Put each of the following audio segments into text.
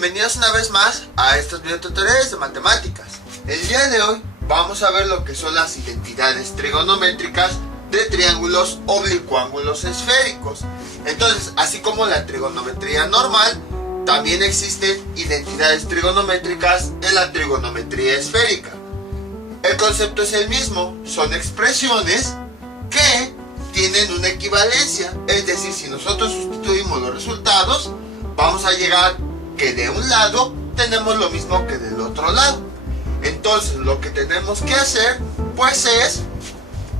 bienvenidos una vez más a estos videotutoriales de matemáticas. El día de hoy vamos a ver lo que son las identidades trigonométricas de triángulos oblicuángulos esféricos. Entonces, así como la trigonometría normal, también existen identidades trigonométricas en la trigonometría esférica. El concepto es el mismo, son expresiones que tienen una equivalencia, es decir, si nosotros sustituimos los resultados, vamos a llegar que de un lado tenemos lo mismo que del otro lado. Entonces lo que tenemos que hacer pues es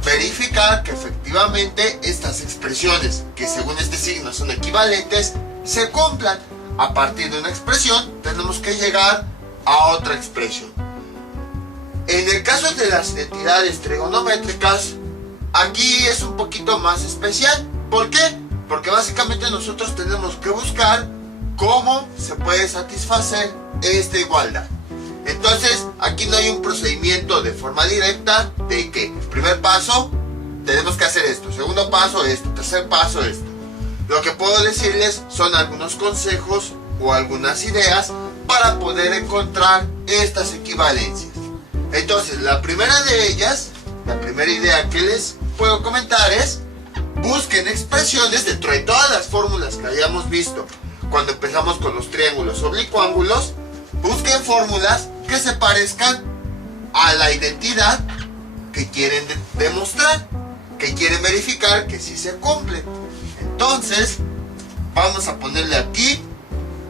verificar que efectivamente estas expresiones, que según este signo son equivalentes, se cumplan. A partir de una expresión tenemos que llegar a otra expresión. En el caso de las identidades trigonométricas, aquí es un poquito más especial. ¿Por qué? Porque básicamente nosotros tenemos que buscar cómo se puede satisfacer esta igualdad. Entonces, aquí no hay un procedimiento de forma directa de que primer paso tenemos que hacer esto, segundo paso esto, tercer paso esto. Lo que puedo decirles son algunos consejos o algunas ideas para poder encontrar estas equivalencias. Entonces, la primera de ellas, la primera idea que les puedo comentar es: busquen expresiones dentro de todas las fórmulas que hayamos visto cuando empezamos con los triángulos oblicuángulos. Busquen fórmulas que se parezcan a la identidad que quieren demostrar, que quieren verificar que sí se cumple. Entonces, vamos a ponerle aquí,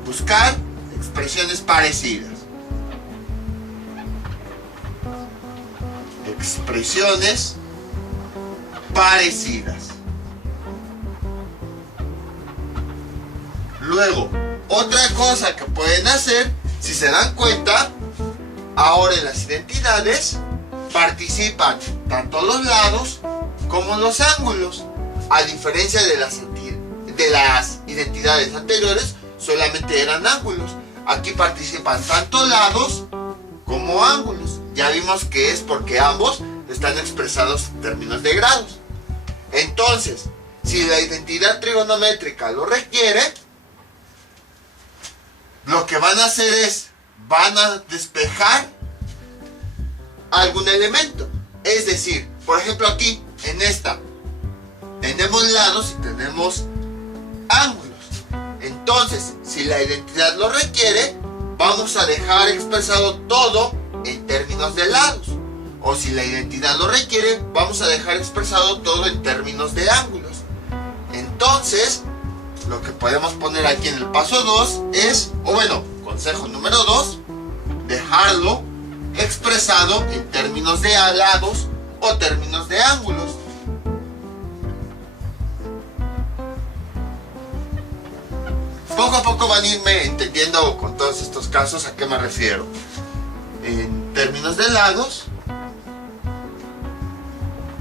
buscar expresiones parecidas. Expresiones parecidas. Luego, otra cosa que pueden hacer, si se dan cuenta, ahora en las identidades participan tanto los lados como los ángulos. A diferencia de las identidades anteriores, solamente eran ángulos. Aquí participan tanto lados como ángulos. Ya vimos que es porque ambos están expresados en términos de grados. Entonces, si la identidad trigonométrica lo requiere, lo que van a hacer es, van a despejar algún elemento. Es decir, por ejemplo aquí, en esta, tenemos lados y tenemos ángulos. Entonces, si la identidad lo requiere, vamos a dejar expresado todo en términos de lados. O si la identidad lo requiere, vamos a dejar expresado todo en términos de ángulos. Entonces, lo que podemos poner aquí en el paso 2 es, o bueno, consejo número 2, dejarlo expresado en términos de lados o términos de ángulos. Poco a poco van a irme entendiendo con todos estos casos a qué me refiero. En términos de lados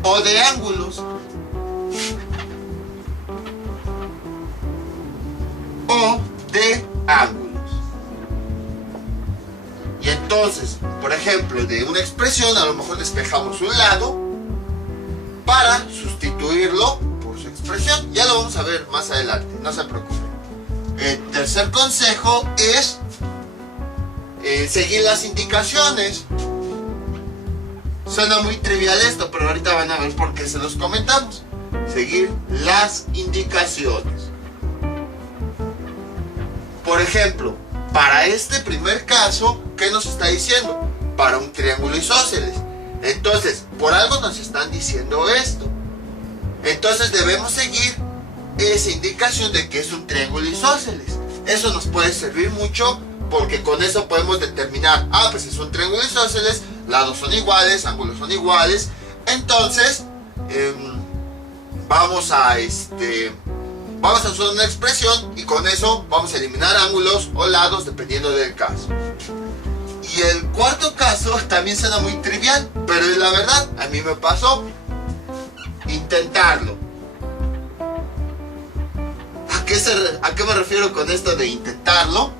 o de ángulos. O de ángulos. Y entonces, por ejemplo, de una expresión a lo mejor despejamos un lado para sustituirlo por su expresión. Ya lo vamos a ver más adelante, no se preocupen. El tercer consejo es seguir las indicaciones. Suena muy trivial esto, pero ahorita van a ver por qué se los comentamos. Seguir las indicaciones. Por ejemplo, para este primer caso, ¿qué nos está diciendo? Para un triángulo isósceles. Entonces, por algo nos están diciendo esto. Entonces debemos seguir esa indicación de que es un triángulo isósceles. Eso nos puede servir mucho porque con eso podemos determinar, pues es un triángulo isósceles, lados son iguales, ángulos son iguales. Entonces, vamos a usar una expresión y con eso vamos a eliminar ángulos o lados dependiendo del caso. Y el cuarto caso también suena muy trivial, pero es la verdad, a mí me pasó. Intentarlo. ¿A qué me refiero con esto de intentarlo?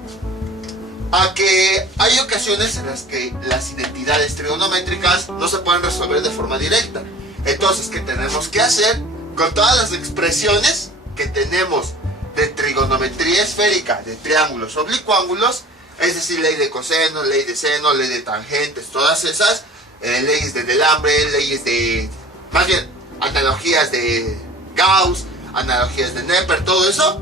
A que hay ocasiones en las que las identidades trigonométricas no se pueden resolver de forma directa. Entonces, ¿qué tenemos que hacer? Con todas las expresiones que tenemos de trigonometría esférica, de triángulos oblicuángulos, Es decir, ley de coseno, ley de seno, ley de tangentes, todas esas leyes de Delambre, leyes de, más bien, analogías de Gauss, analogías de Neper, todo eso,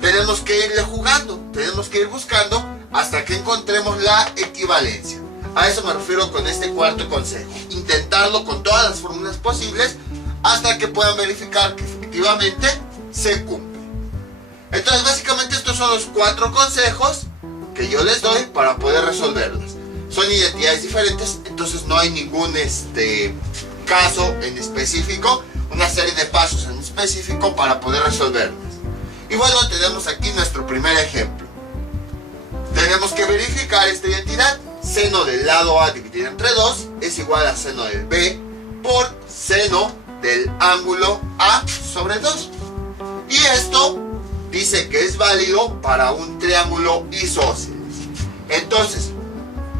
tenemos que irle jugando, tenemos que ir buscando hasta que encontremos la equivalencia. A eso me refiero con este cuarto consejo, intentarlo con todas las fórmulas posibles hasta que puedan verificar que efectivamente se cumple. Entonces básicamente estos son los 4 consejos que yo les doy para poder resolverlas. Son identidades diferentes, entonces no hay ningún caso en específico, una serie de pasos en específico para poder resolverlas. Y bueno, tenemos aquí nuestro primer ejemplo. Tenemos que verificar esta identidad. Seno del lado A dividido entre 2 es igual a seno del B por seno del ángulo A sobre 2. Y esto dice que es válido para un triángulo isósceles. Entonces,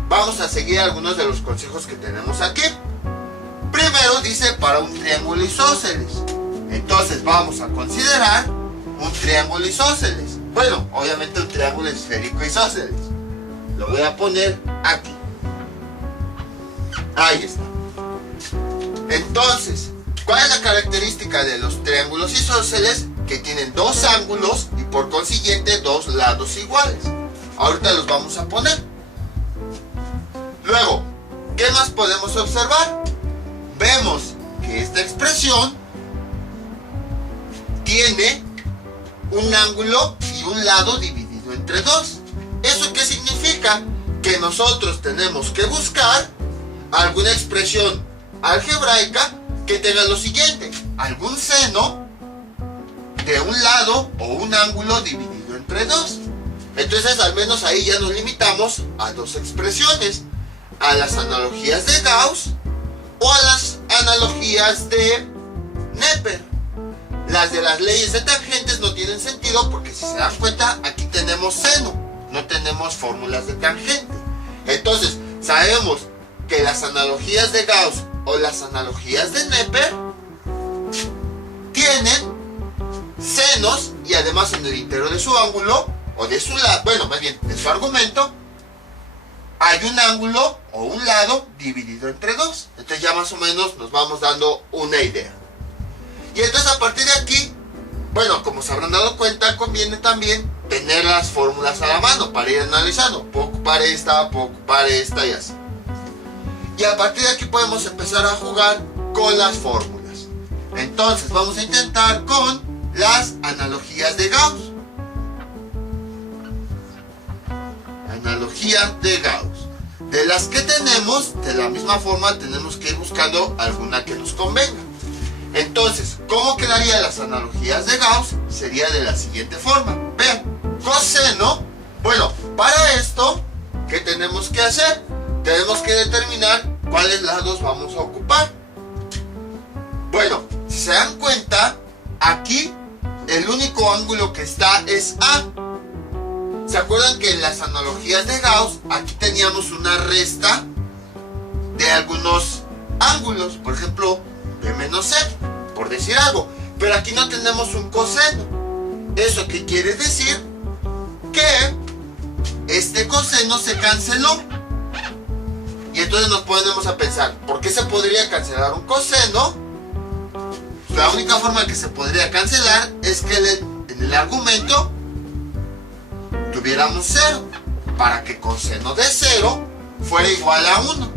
vamos a seguir algunos de los consejos que tenemos aquí. Primero dice para un triángulo isósceles. Entonces vamos a considerar un triángulo isósceles. Bueno, obviamente un triángulo esférico isósceles. Lo voy a poner aquí. Ahí está. Entonces, ¿cuál es la característica de los triángulos isósceles? Que tienen 2 ángulos y por consiguiente 2 lados iguales. Ahorita los vamos a poner. Luego, ¿qué más podemos observar? Vemos que esta expresión tiene un ángulo y un lado dividido entre 2. ¿Eso qué significa? Que nosotros tenemos que buscar alguna expresión algebraica que tenga lo siguiente: algún seno de un lado o un ángulo dividido entre 2. Entonces al menos ahí ya nos limitamos a 2 expresiones: a las analogías de Gauss o a las analogías de Neper. Las de las leyes de tangentes no tienen sentido porque si se dan cuenta aquí tenemos seno, no tenemos fórmulas de tangente. Entonces sabemos que las analogías de Gauss o las analogías de Neper tienen senos y además en el interior de su ángulo o de su lado, bueno, más bien de su argumento, hay un ángulo o un lado dividido entre 2. Entonces ya más o menos nos vamos dando una idea. Y entonces a partir de aquí, bueno, como se habrán dado cuenta, conviene también tener las fórmulas a la mano para ir analizando. Puedo ocupar esta y así. Y a partir de aquí podemos empezar a jugar con las fórmulas. Entonces vamos a intentar con las analogías de Gauss. Analogía de Gauss. De las que tenemos, de la misma forma tenemos que ir buscando alguna que nos convenga. Entonces, ¿cómo quedarían las analogías de Gauss? Sería de la siguiente forma. Vean, coseno. Bueno, para esto, ¿qué tenemos que hacer? Tenemos que determinar cuáles lados vamos a ocupar. Bueno, si se dan cuenta, aquí el único ángulo que está es A. ¿Se acuerdan que en las analogías de Gauss aquí teníamos una resta de algunos ángulos? Por ejemplo, B menos C, por decir algo. Pero aquí no tenemos un coseno. ¿Eso qué quiere decir? Que este coseno se canceló. Y entonces nos ponemos a pensar, ¿por qué se podría cancelar un coseno? La única forma que se podría cancelar es que en el argumento tuviéramos 0, para que coseno de 0 fuera igual a 1.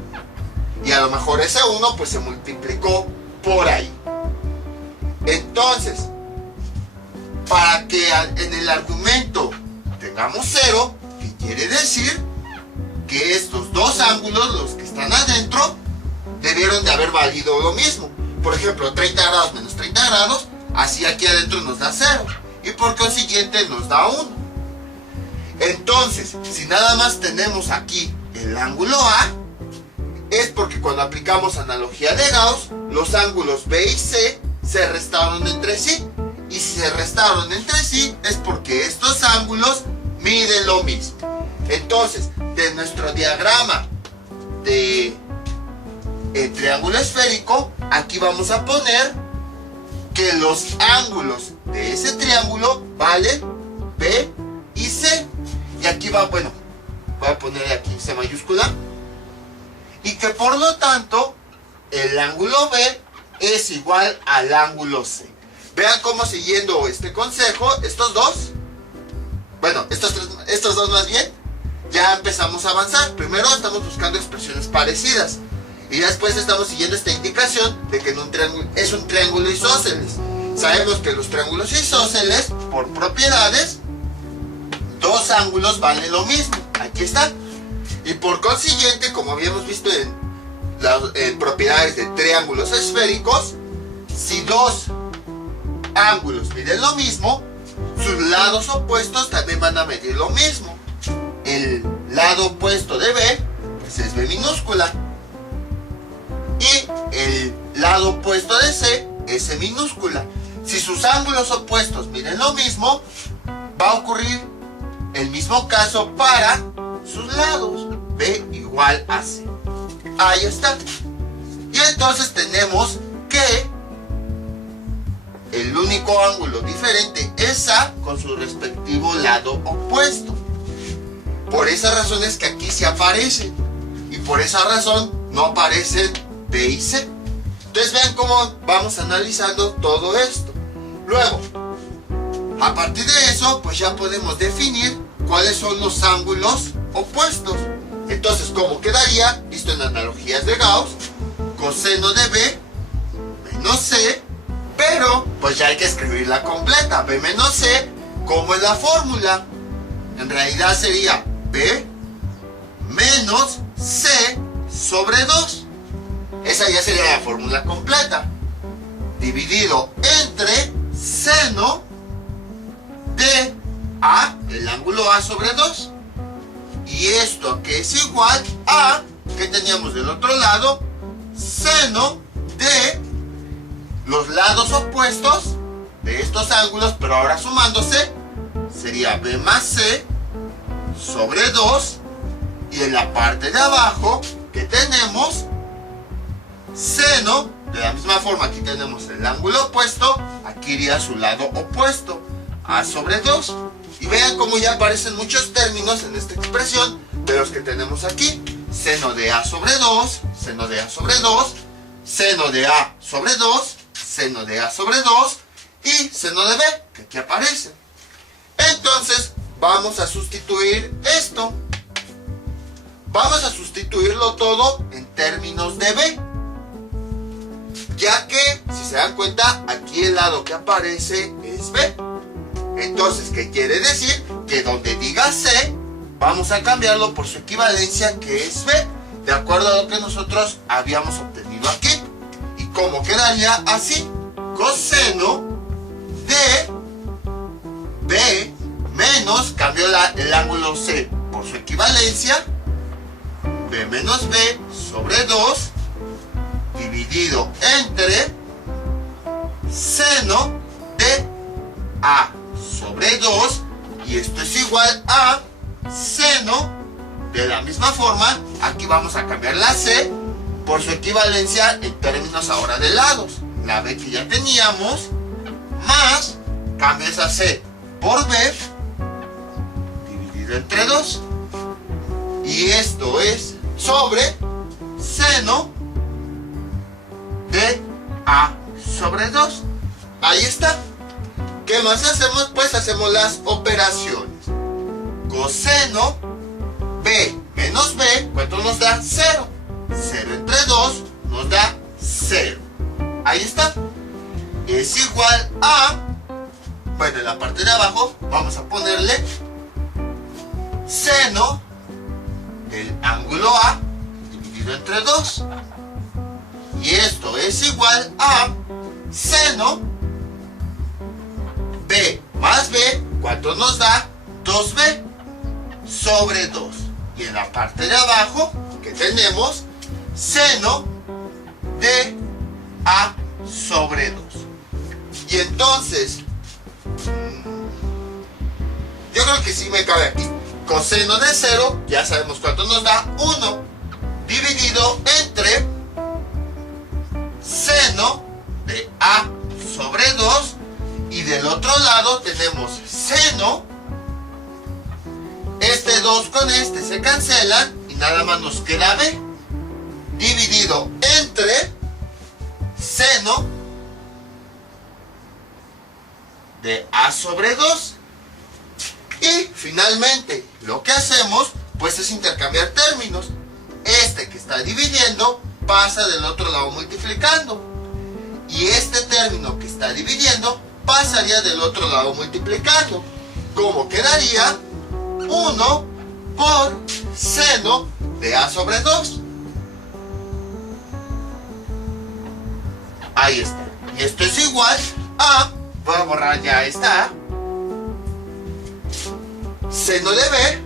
Y a lo mejor ese 1 pues se multiplicó por ahí. Entonces, para que en el argumento tengamos 0, ¿qué quiere decir? Que estos dos ángulos, los que están adentro, debieron de haber valido lo mismo. Por ejemplo, 30 grados menos 30 grados, así aquí adentro nos da 0. Y por consiguiente nos da 1. Entonces, si nada más tenemos aquí el ángulo A, es porque cuando aplicamos analogía de Gauss, los ángulos B y C se restaron entre sí. Y si se restaron entre sí, es porque estos ángulos miden lo mismo. Entonces, de nuestro diagrama de triángulo esférico, aquí vamos a poner que los ángulos de ese triángulo valen B y C. Y aquí va, bueno, voy a poner aquí C mayúscula, y que por lo tanto el ángulo B es igual al ángulo C. Vean cómo, siguiendo este consejo, estos dos más bien, ya empezamos a avanzar. Primero estamos buscando expresiones parecidas y después estamos siguiendo esta indicación de que es un triángulo isósceles. Sabemos que los triángulos isósceles, por propiedades, dos ángulos valen lo mismo. Aquí está. Y por consiguiente, como habíamos visto en las propiedades de triángulos esféricos, si dos ángulos miden lo mismo, sus lados opuestos también van a medir lo mismo. El lado opuesto de B, pues es B minúscula. Y el lado opuesto de C es C minúscula. Si sus ángulos opuestos miden lo mismo, va a ocurrir el mismo caso para sus lados. B igual a C. Ahí está. Y entonces tenemos que el único ángulo diferente es A con su respectivo lado opuesto. Por esa razón es que aquí se aparecen. Y por esa razón no aparecen B y C. Entonces vean cómo vamos analizando todo esto. Luego, a partir de eso, pues ya podemos definir cuáles son los ángulos opuestos. Entonces, ¿cómo quedaría? Visto en analogías de Gauss, coseno de B menos C, pero pues ya hay que escribirla completa. B menos C, ¿cómo es la fórmula? En realidad sería B menos C sobre 2. Esa ya sería la fórmula completa. Dividido entre seno de A, el ángulo A sobre 2. Y esto que es igual a, ¿qué teníamos del otro lado? Seno de los lados opuestos de estos ángulos, pero ahora sumándose, sería B más C sobre 2. Y en la parte de abajo, ¿qué tenemos? Seno, de la misma forma aquí tenemos el ángulo opuesto, aquí iría su lado opuesto, A sobre 2. Y vean cómo ya aparecen muchos términos en esta expresión de los que tenemos aquí. Seno de A sobre 2, seno de A sobre 2, seno de A sobre 2, seno de A sobre 2 y seno de B, que aquí aparece. Entonces, vamos a sustituir esto. Vamos a sustituirlo todo en términos de B. Ya que, si se dan cuenta, aquí el lado que aparece es B. Entonces, ¿qué quiere decir? Que donde diga C, vamos a cambiarlo por su equivalencia, que es B, de acuerdo a lo que nosotros habíamos obtenido aquí. ¿Y cómo quedaría? Así: coseno de B menos, cambio el ángulo C por su equivalencia, B menos B sobre 2, dividido entre seno de A sobre 2, y esto es igual a seno. De la misma forma, aquí vamos a cambiar la C por su equivalencia en términos ahora de lados. La B que ya teníamos, más, cambio esa C por B, dividido entre 2. Y esto es sobre seno de A sobre 2. Ahí está. ¿Qué más hacemos? Pues hacemos las operaciones. Coseno B menos B, ¿cuánto nos da? 0. 0 entre 2 nos da 0. Ahí está. Es igual a, bueno, en la parte de abajo vamos a ponerle seno del ángulo A dividido entre 2. Y esto es igual a seno B más B, ¿cuánto nos da? 2B sobre 2. Y en la parte de abajo, ¿qué tenemos? Seno de A sobre 2. Y entonces, yo creo que sí me cabe aquí. Coseno de 0, ya sabemos cuánto nos da, 1, dividido entre seno de A sobre 2. Y del otro lado tenemos seno. Este 2 con este se cancela. queda B, dividido entre seno de A sobre 2. Y finalmente lo que hacemos pues es intercambiar términos. Este que está dividiendo pasa del otro lado multiplicando. Y este término que está dividiendo pasaría del otro lado multiplicando. ¿Cómo quedaría? 1 por seno de A sobre 2. Ahí está. Y esto es igual a, voy a borrar ya esta A, seno de B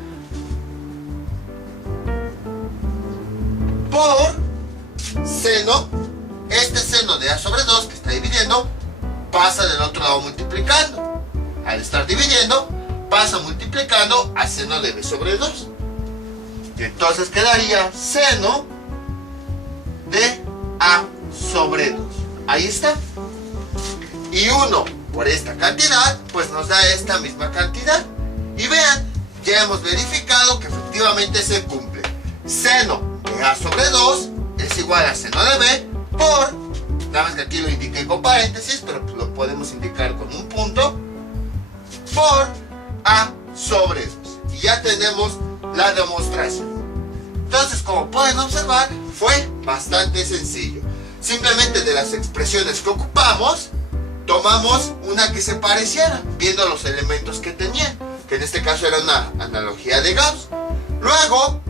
por seno, este seno de A sobre 2 que está dividiendo, pasa del otro lado multiplicando. Al estar dividiendo, pasa multiplicando a seno de B sobre 2. Y entonces quedaría seno de A sobre 2. Ahí está. Y 1 por esta cantidad, pues nos da esta misma cantidad. Y vean, ya hemos verificado que efectivamente se cumple. Seno de A sobre 2 es igual a seno de B por, nada más que aquí lo indiqué con paréntesis, pero pues lo podemos indicar con un punto, por A sobre 2. Y ya tenemos la demostración. Entonces, como pueden observar, fue bastante sencillo. Simplemente de las expresiones que ocupamos, tomamos una que se pareciera, viendo los elementos que tenían, que en este caso era una analogía de Gauss. Luego,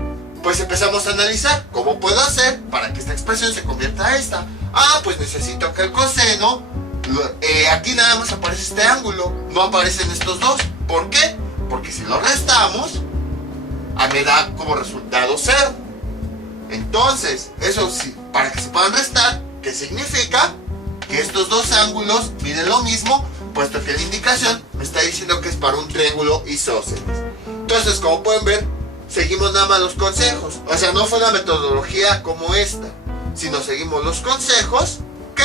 pues empezamos a analizar cómo puedo hacer para que esta expresión se convierta a esta. Pues necesito que el coseno, aquí nada más aparece este ángulo, no aparecen estos dos. ¿Por qué? Porque si lo restamos, me da como resultado 0. Entonces, eso sí, para que se puedan restar, ¿qué significa? Que estos dos ángulos miden lo mismo, puesto que la indicación me está diciendo que es para un triángulo isósceles. Entonces, como pueden ver, seguimos nada más los consejos. O sea, no fue una metodología como esta, sino seguimos los consejos que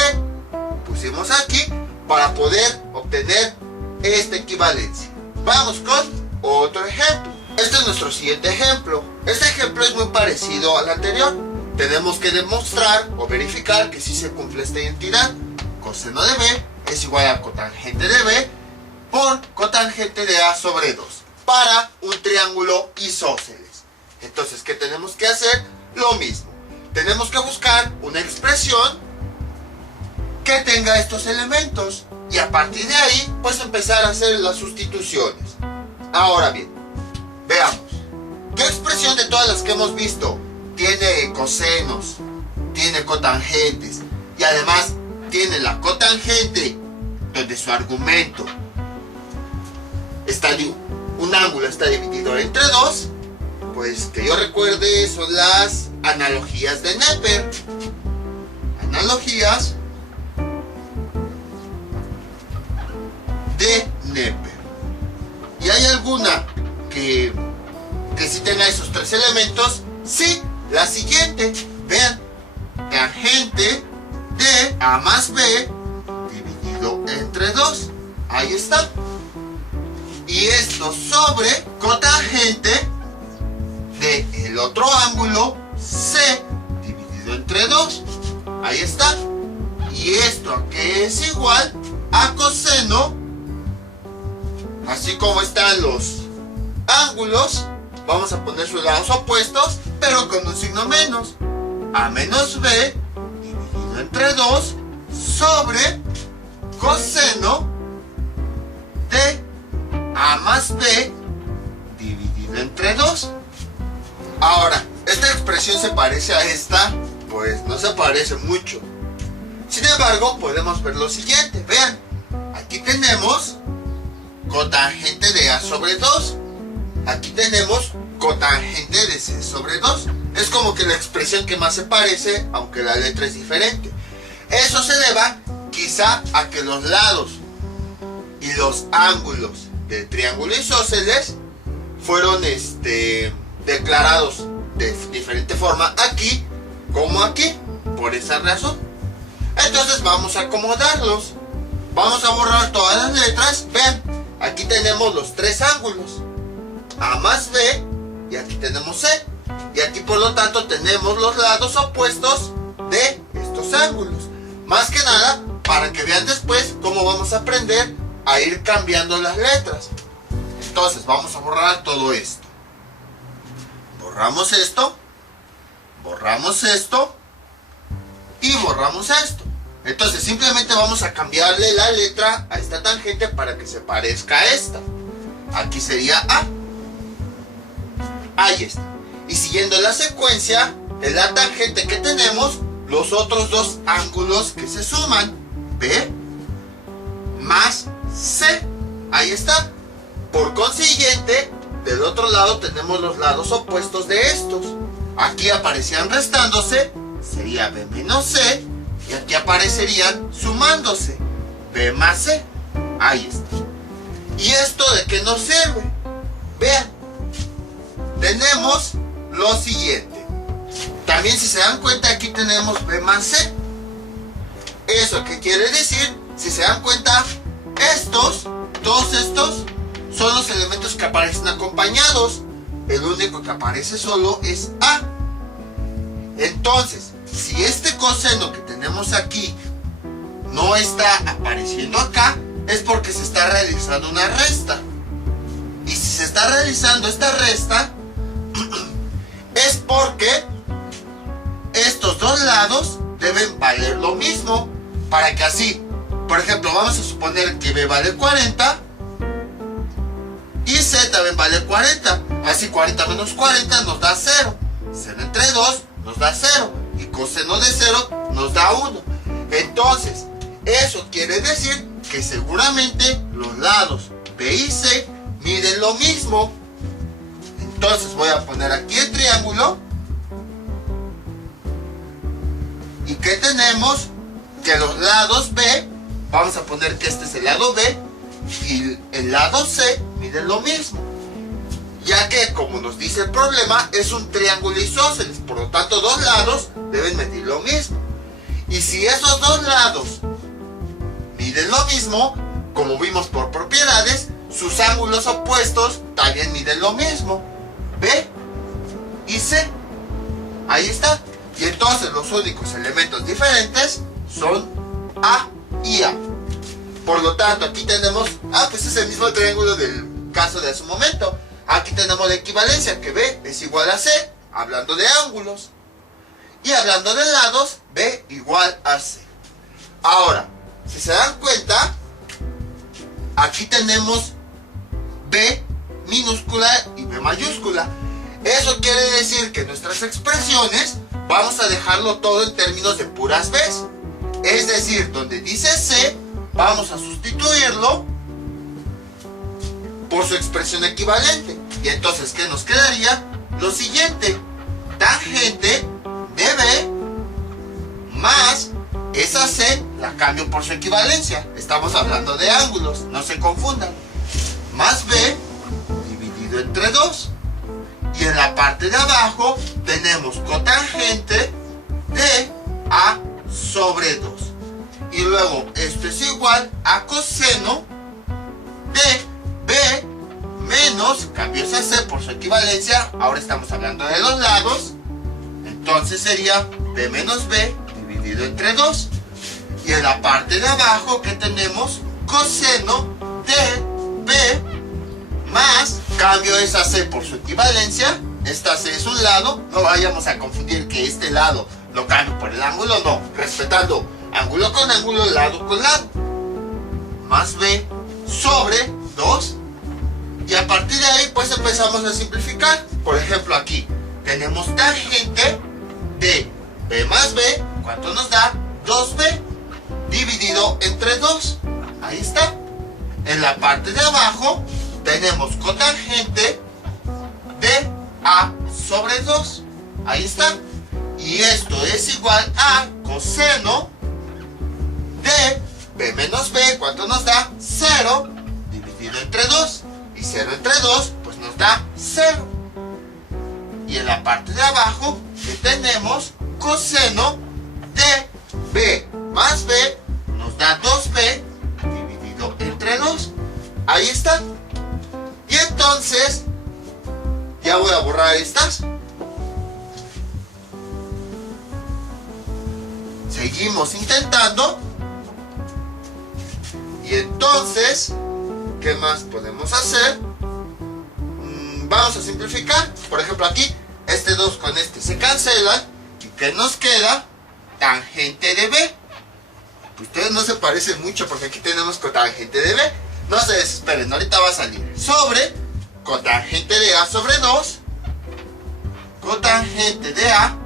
pusimos aquí para poder obtener esta equivalencia. Vamos con otro ejemplo. Este es nuestro siguiente ejemplo. Este ejemplo es muy parecido al anterior. Tenemos que demostrar o verificar que sí se cumple esta identidad. Coseno de B es igual a cotangente de B por cotangente de A sobre 2 para un triángulo isósceles. Entonces, ¿qué tenemos que hacer? Lo mismo. Tenemos que buscar una expresión que tenga estos elementos y a partir de ahí, pues empezar a hacer las sustituciones. Ahora bien, veamos. ¿Qué expresión de todas las que hemos visto tiene cosenos, tiene cotangentes y además tiene la cotangente donde su argumento está un ángulo está dividido entre 2? Pues que yo recuerde son las analogías de Neper. Analogías de Neper. ¿Y hay alguna que sí tenga esos tres elementos? Sí, la siguiente. Vean, tangente de A más B dividido entre 2. Ahí está. Y esto sobre cotangente de el otro ángulo C dividido entre 2. Ahí está. Y esto a qué es igual a coseno, así como están los ángulos, vamos a poner sus lados opuestos, pero con un signo menos. A menos B dividido entre 2 sobre coseno de A más B dividido entre 2. Ahora, ¿esta expresión se parece a esta? Pues no se parece mucho. Sin embargo, podemos ver lo siguiente. Vean, aquí tenemos cotangente de A sobre 2. Aquí tenemos cotangente de C sobre 2. Es como que la expresión que más se parece, aunque la letra es diferente. Eso se deba quizá a que los lados y los ángulos del triángulo isósceles fueron declarados de diferente forma aquí como aquí, por esa razón. Entonces vamos a acomodarlos. Vamos a borrar todas las letras. Vean, aquí tenemos los tres ángulos, A más B, y aquí tenemos C. Y aquí por lo tanto tenemos los lados opuestos de estos ángulos. Más que nada para que vean después cómo vamos a aprender a ir cambiando las letras. Entonces vamos a borrar todo esto. Borramos esto y borramos esto. Entonces simplemente vamos a cambiarle la letra a esta tangente para que se parezca a esta. Aquí sería A. Ahí está. Y siguiendo la secuencia, en la tangente que tenemos, los otros dos ángulos que se suman, B más C. Ahí está. Por consiguiente, del otro lado tenemos los lados opuestos de estos. Aquí aparecían restándose, sería B menos C. Y aquí aparecerían sumándose, B más C. Ahí está. ¿Y esto de qué nos sirve? Vean, tenemos lo siguiente. También si se dan cuenta aquí tenemos B más C. ¿Eso qué quiere decir? Si se dan cuenta, todos estos son los elementos que aparecen acompañados. El único que aparece solo es A. Entonces, si este coseno que tenemos aquí no está apareciendo acá, es porque se está realizando una resta. Y si se está realizando esta resta, es porque estos dos lados deben valer lo mismo, para que así, por ejemplo, vamos a suponer que B vale 40 y C también vale 40. Así 40 menos 40 nos da 0. 0 entre 2 nos da 0. Y coseno de 0 nos da 1. Entonces, eso quiere decir que seguramente los lados B y C miden lo mismo. Entonces voy a poner aquí el triángulo. ¿Y qué tenemos? Que los lados B, vamos a poner que este es el lado B y el lado C miden lo mismo, ya que, como nos dice el problema, es un triángulo isósceles, por lo tanto dos lados deben medir lo mismo. Y si esos dos lados miden lo mismo, como vimos por propiedades, sus ángulos opuestos también miden lo mismo, B y C. Ahí está. Y entonces los únicos elementos diferentes son A y A. Por lo tanto, aquí tenemos, pues es el mismo triángulo del caso de hace un momento. Aquí tenemos la equivalencia, que B es igual a C, hablando de ángulos. Y hablando de lados, B igual a C. Ahora, si se dan cuenta, aquí tenemos B minúscula y B mayúscula. Eso quiere decir que nuestras expresiones vamos a dejarlo todo en términos de puras B's. Es decir, donde dice C, vamos a sustituirlo por su expresión equivalente. Y entonces, ¿qué nos quedaría? Lo siguiente: tangente de B más esa C la cambio por su equivalencia. Estamos hablando de ángulos, no se confundan. Más B dividido entre 2. Y en la parte de abajo tenemos cotangente de A sobre 2. Y luego esto es igual a coseno de B menos, cambio esa C por su equivalencia, ahora estamos hablando de los lados, entonces sería B menos B dividido entre 2. Y en la parte de abajo que tenemos coseno de B más, cambio esa C por su equivalencia, esta C es un lado, no vayamos a confundir que este lado lo cambio por el ángulo, no, respetando ángulo con ángulo, lado con lado, más B sobre 2. Y a partir de ahí pues empezamos a simplificar. Por ejemplo, aquí tenemos tangente de B más B, ¿cuánto nos da? 2B dividido entre 2. Ahí está. En la parte de abajo tenemos cotangente de A sobre 2. Ahí está. Y esto es igual a coseno de B menos B, ¿cuánto nos da? 0 dividido entre 2. Y 0 entre 2, pues nos da 0. Y en la parte de abajo tenemos coseno de B más B, nos da 2B dividido entre 2. Ahí está. Y entonces, ya voy a borrar estas. Seguimos intentando. Y entonces, ¿qué más podemos hacer? Vamos a simplificar. Por ejemplo, aquí, este 2 con este se cancelan. ¿Y qué nos queda? Tangente de B. Ustedes no se parecen mucho porque aquí tenemos cotangente de B. No se desesperen, ahorita va a salir. Sobre cotangente de A sobre 2. Cotangente de A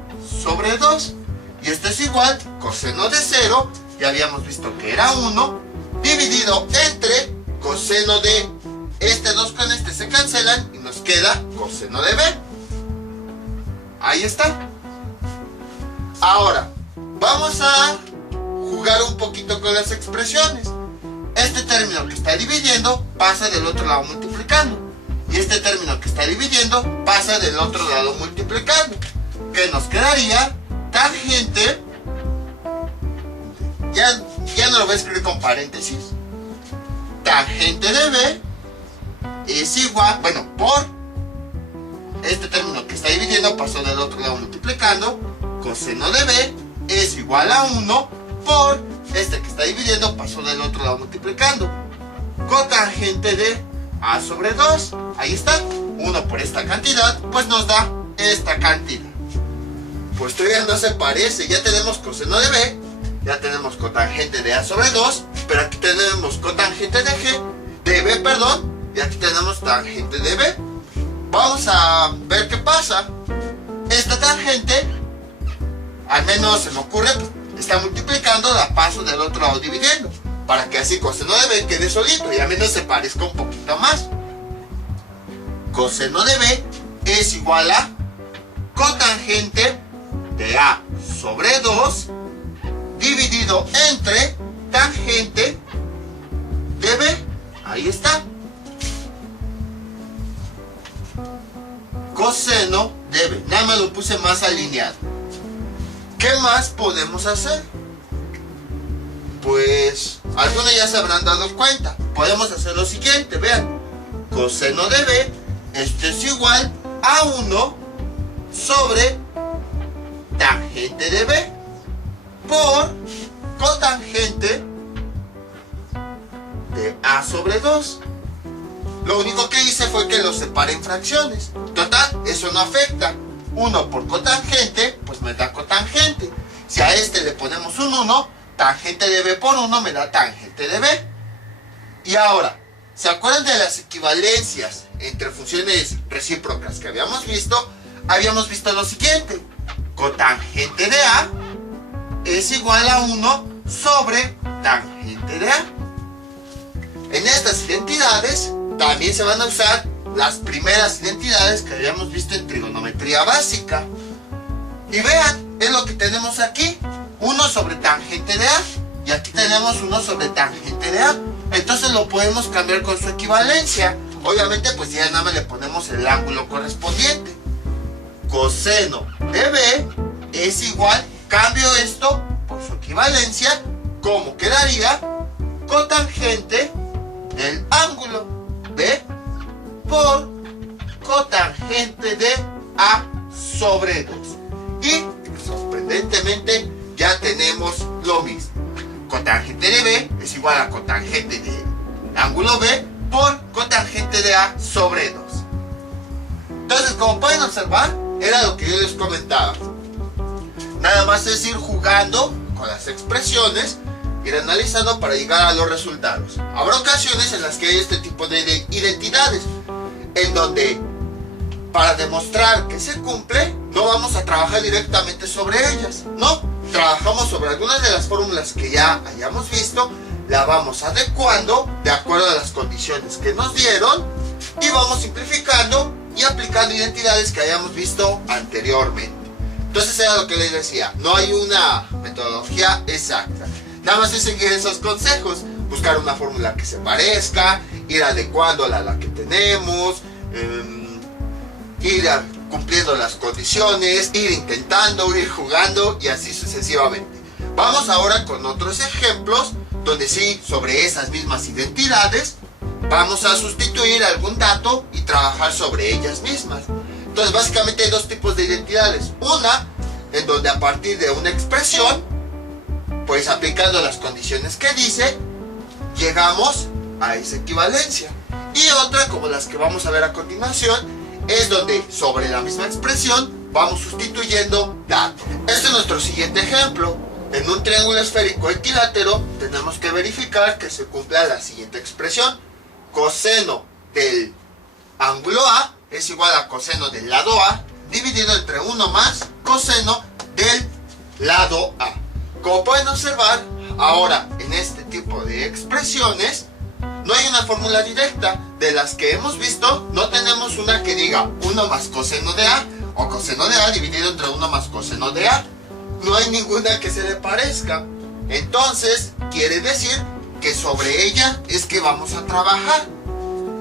sobre 2. Y esto es igual, coseno de 0. Ya habíamos visto que era 1. Dividido entre coseno de este 2 con este se cancelan. Y nos queda coseno de B. Ahí está. Ahora, vamos a jugar un poquito con las expresiones. Este término que está dividiendo pasa del otro lado multiplicando. Y este término que está dividiendo pasa del otro lado multiplicando. ¿Qué nos quedaría? Tangente. Ya no lo voy a escribir con paréntesis. Tangente de B es igual, bueno, por este término que está dividiendo pasó del otro lado multiplicando. Coseno de B es igual a 1 por este que está dividiendo pasó del otro lado multiplicando. Cotangente de A sobre 2. Ahí está. 1 por esta cantidad, pues nos da esta cantidad. Pues todavía no se parece. Ya tenemos coseno de B. Ya tenemos cotangente de A sobre 2. Pero aquí tenemos cotangente de G. De B, perdón. Y aquí tenemos tangente de B. Vamos a ver qué pasa. Esta tangente, al menos se me ocurre, está multiplicando, la paso del otro lado dividiendo, para que así coseno de B quede solito y al menos se parezca un poquito más. Coseno de B es igual a cotangente de A sobre 2 dividido entre tangente de B. Ahí está. Coseno de B. Nada más lo puse más alineado. ¿Qué más podemos hacer? Pues algunos ya se habrán dado cuenta. Podemos hacer lo siguiente, vean. Coseno de B, esto es igual a 1 sobre tangente de B por cotangente de A sobre 2. Lo único que hice fue que los separé en fracciones. Total, eso no afecta. 1 por cotangente, pues me da cotangente. Si a este le ponemos un 1, tangente de B por 1 me da tangente de B. Y ahora, ¿se acuerdan de las equivalencias entre funciones recíprocas que habíamos visto? Habíamos visto lo siguiente. Cotangente de A es igual a 1 sobre tangente de A. En estas identidades también se van a usar las primeras identidades que habíamos visto en trigonometría básica. Y vean, es lo que tenemos aquí. 1 sobre tangente de A. Y aquí tenemos 1 sobre tangente de A. Entonces lo podemos cambiar con su equivalencia. Obviamente pues ya nada más le ponemos el ángulo correspondiente. Coseno de B es igual, cambio esto por su equivalencia, como quedaría cotangente del ángulo B por cotangente de A sobre 2. Y sorprendentemente ya tenemos lo mismo. Cotangente de B es igual a cotangente del ángulo B por cotangente de A sobre 2. Entonces, como pueden observar, era lo que yo les comentaba. Nada más es ir jugando con las expresiones, ir analizando para llegar a los resultados. Habrá ocasiones en las que hay este tipo de identidades, en donde para demostrar que se cumple, no vamos a trabajar directamente sobre ellas, no, trabajamos sobre algunas de las fórmulas que ya hayamos visto, la vamos adecuando de acuerdo a las condiciones que nos dieron y vamos simplificando y aplicando identidades que hayamos visto anteriormente. Entonces era lo que les decía, no hay una metodología exacta, nada más es seguir esos consejos, buscar una fórmula que se parezca, ir adecuándola a la que tenemos, ir cumpliendo las condiciones, ir intentando, ir jugando y así sucesivamente. Vamos ahora con otros ejemplos donde sí, sobre esas mismas identidades, vamos a sustituir algún dato y trabajar sobre ellas mismas. Entonces básicamente hay dos tipos de identidades. Una, en donde a partir de una expresión Pues aplicando las condiciones que dice, llegamos a esa equivalencia. Y otra, como las que vamos a ver a continuación, es donde sobre la misma expresión vamos sustituyendo datos. Este es nuestro siguiente ejemplo. En un triángulo esférico equilátero tenemos que verificar que se cumpla la siguiente expresión. Coseno del ángulo A es igual a coseno del lado A dividido entre 1 más coseno del lado A. Como pueden observar, ahora en este tipo de expresiones no hay una fórmula directa. De las que hemos visto, no tenemos una que diga 1 más coseno de A o coseno de A dividido entre 1 más coseno de A. No hay ninguna que se le parezca. Entonces, quiere decir que sobre ella es que vamos a trabajar.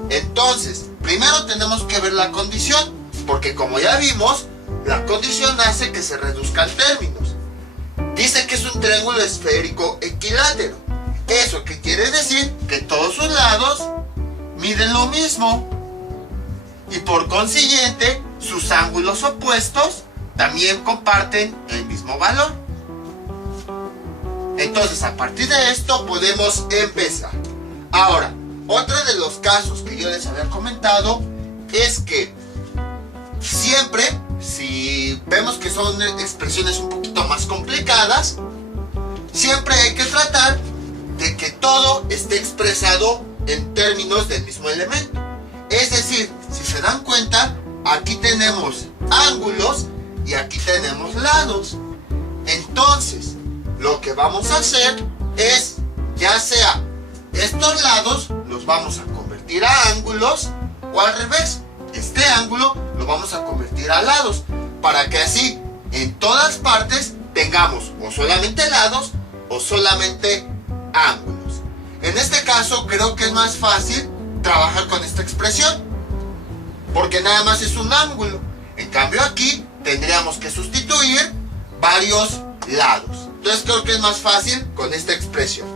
Entonces, primero tenemos que ver la condición, porque como ya vimos, la condición hace que se reduzcan términos. Dice que es un triángulo esférico equilátero. ¿Eso qué quiere decir? Que todos sus lados miden lo mismo. Y por consiguiente, sus ángulos opuestos también comparten el mismo valor. Entonces, a partir de esto podemos empezar. Ahora, otro de los casos que yo les había comentado es que siempre, si vemos que son expresiones un poquito más complicadas, siempre hay que tratar de que todo esté expresado en términos del mismo elemento. Es decir, si se dan cuenta, aquí tenemos ángulos y aquí tenemos lados. Entonces, lo que vamos a hacer es, ya sea estos lados los vamos a convertir a ángulos o al revés, este ángulo lo vamos a convertir a lados, para que así en todas partes tengamos o solamente lados o solamente ángulos. En este caso creo que es más fácil trabajar con esta expresión, porque nada más es un ángulo. En cambio aquí tendríamos que sustituir varios lados. Entonces creo que es más fácil con esta expresión.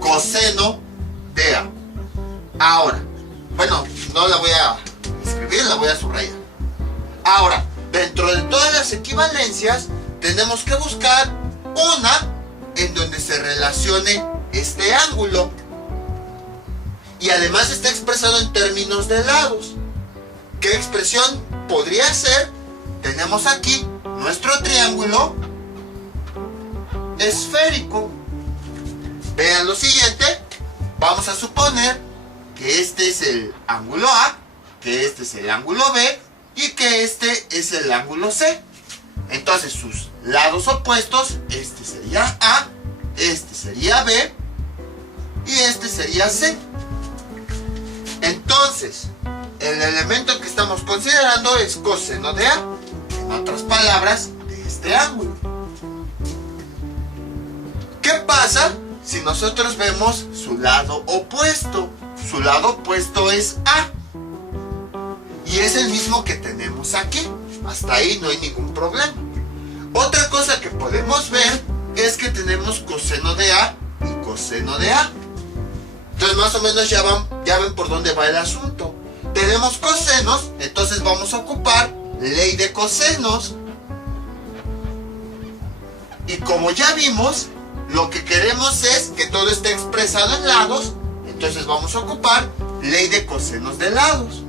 Coseno de A. Ahora, bueno, no la voy a escribir, la voy a subrayar. Ahora, dentro de todas las equivalencias, tenemos que buscar una en donde se relacione este ángulo. Y además está expresado en términos de lados. ¿Qué expresión podría ser? Tenemos aquí nuestro triángulo esférico. Vean lo siguiente. Vamos a suponer que este es el ángulo A, que este es el ángulo B y que este es el ángulo C. Entonces sus lados opuestos, este sería A, este sería B y este sería C. Entonces, el elemento que estamos considerando es coseno de A, en otras palabras, de este ángulo. ¿Qué pasa si nosotros vemos su lado opuesto? Su lado opuesto es A. Y es el mismo que tenemos aquí. Hasta ahí no hay ningún problema. Otra cosa que podemos ver es que tenemos coseno de A y coseno de A. Entonces más o menos ya ven por dónde va el asunto. Tenemos cosenos, entonces vamos a ocupar ley de cosenos. Y como ya vimos, lo que queremos es que todo esté expresado en lados, entonces vamos a ocupar ley de cosenos de lados.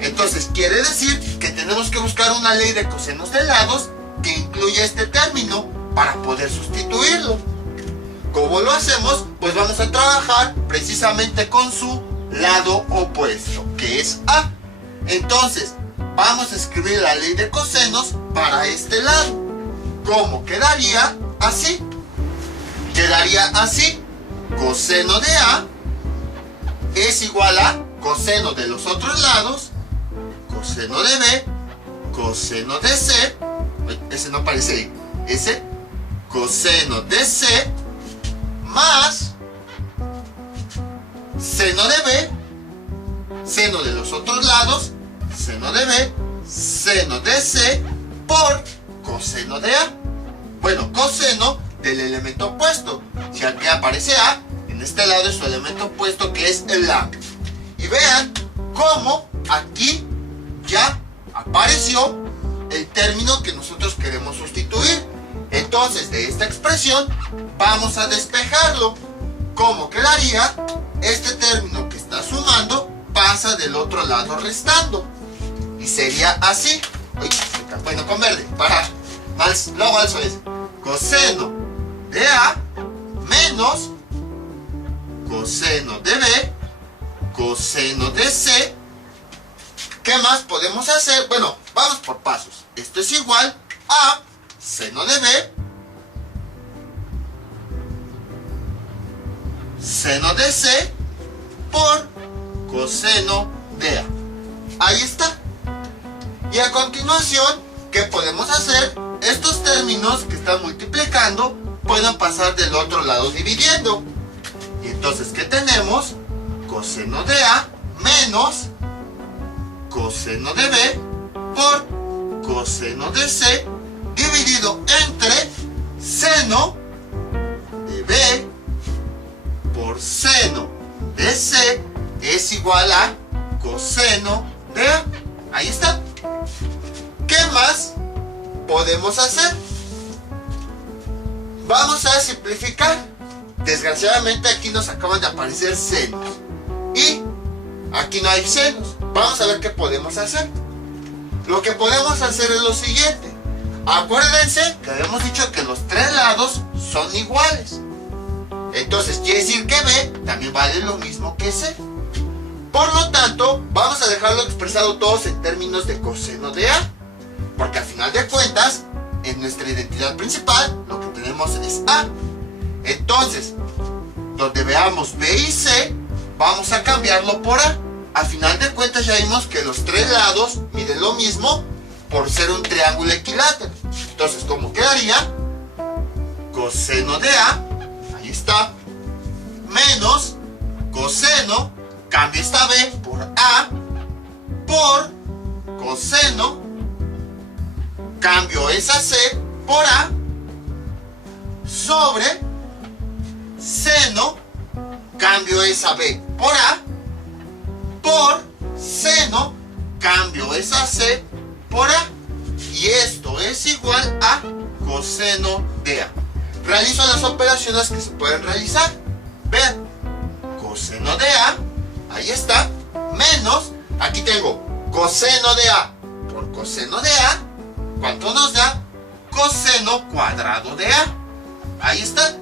Entonces quiere decir que tenemos que buscar una ley de cosenos de lados que incluya este término para poder sustituirlo. ¿Cómo lo hacemos? Pues vamos a trabajar precisamente con su lado opuesto, que es A. Entonces vamos a escribir la ley de cosenos para este lado. ¿Cómo quedaría? Así. Quedaría así. Coseno de A es igual a coseno de los otros lados, coseno de B, coseno de C, ese no aparece ahí, ese, coseno de C, más seno de B, seno de los otros lados, seno de B, seno de C, por coseno de A. Bueno, coseno del elemento opuesto. Si aquí aparece A, en este lado es su elemento opuesto, que es el ángulo. Y vean cómo aquí ya apareció el término que nosotros queremos sustituir. Entonces, de esta expresión, vamos a despejarlo. ¿Cómo quedaría? Este término que está sumando pasa del otro lado restando. Y sería así. Uy, bueno, con verde, para luego alzo es coseno de A menos coseno de B, coseno de C. ¿Qué más podemos hacer? Bueno, vamos por pasos. Esto es igual a seno de B, seno de C por coseno de A. Ahí está. Y a continuación, ¿qué podemos hacer? Estos términos que están multiplicando pueden pasar del otro lado dividiendo. Y entonces, ¿qué tenemos? Coseno de A menos coseno de B por coseno de C dividido entre seno de B por seno de C es igual a coseno de A. Ahí está. ¿Qué más podemos hacer? Vamos a simplificar. Desgraciadamente aquí nos acaban de aparecer senos y aquí no hay senos. Vamos a ver qué podemos hacer. Lo que podemos hacer es lo siguiente. Acuérdense que habíamos dicho que los tres lados son iguales. Entonces quiere decir que B también vale lo mismo que C. Por lo tanto, vamos a dejarlo expresado todos en términos de coseno de A. Porque al final de cuentas, en nuestra identidad principal, lo que tenemos es A. Entonces, donde veamos B y C, vamos a cambiarlo por A. Al final de cuentas ya vimos que los tres lados miden lo mismo por ser un triángulo equilátero. Entonces, ¿cómo quedaría? Coseno de A, ahí está, menos coseno, cambio esta B por A, por coseno, cambio esa C por A, sobre seno, cambio esa B por A, por seno, cambio esa C por A. Y esto es igual a coseno de A. Realizo las operaciones que se pueden realizar. Vean, coseno de A, ahí está, menos, aquí tengo coseno de A por coseno de A. ¿Cuánto nos da? Coseno cuadrado de A. Ahí está.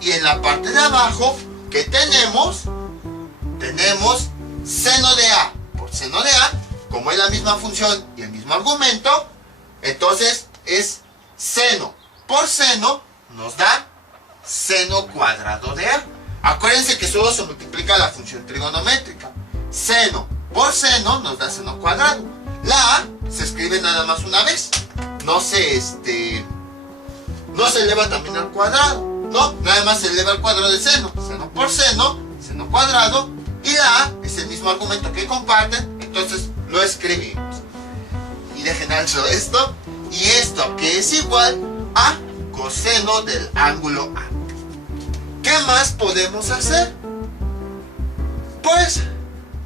Y en la parte de abajo, ¿qué tenemos? Tenemos seno de A por seno de A. Como es la misma función y el mismo argumento, entonces es seno por seno nos da seno cuadrado de A. Acuérdense que solo se multiplica la función trigonométrica. Seno por seno nos da seno cuadrado. La A se escribe nada más una vez. No se eleva también al cuadrado. No, nada más se eleva al cuadrado de seno. Seno por seno, seno cuadrado. Y la A es el mismo argumento que comparten. Entonces lo escribimos. Y dejen alzo esto. Y esto que es igual a coseno del ángulo A. ¿Qué más podemos hacer? Pues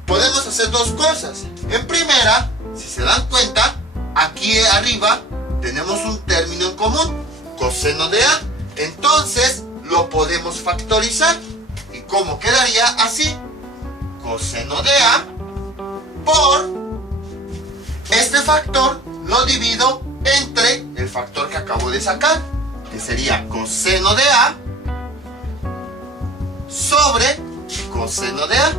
podemos hacer dos cosas. En primera, si se dan cuenta, aquí arriba tenemos un término en común, coseno de A. Entonces lo podemos factorizar. ¿Y cómo quedaría? Así. Coseno de A por este factor lo divido entre el factor que acabo de sacar, que sería coseno de A sobre coseno de A.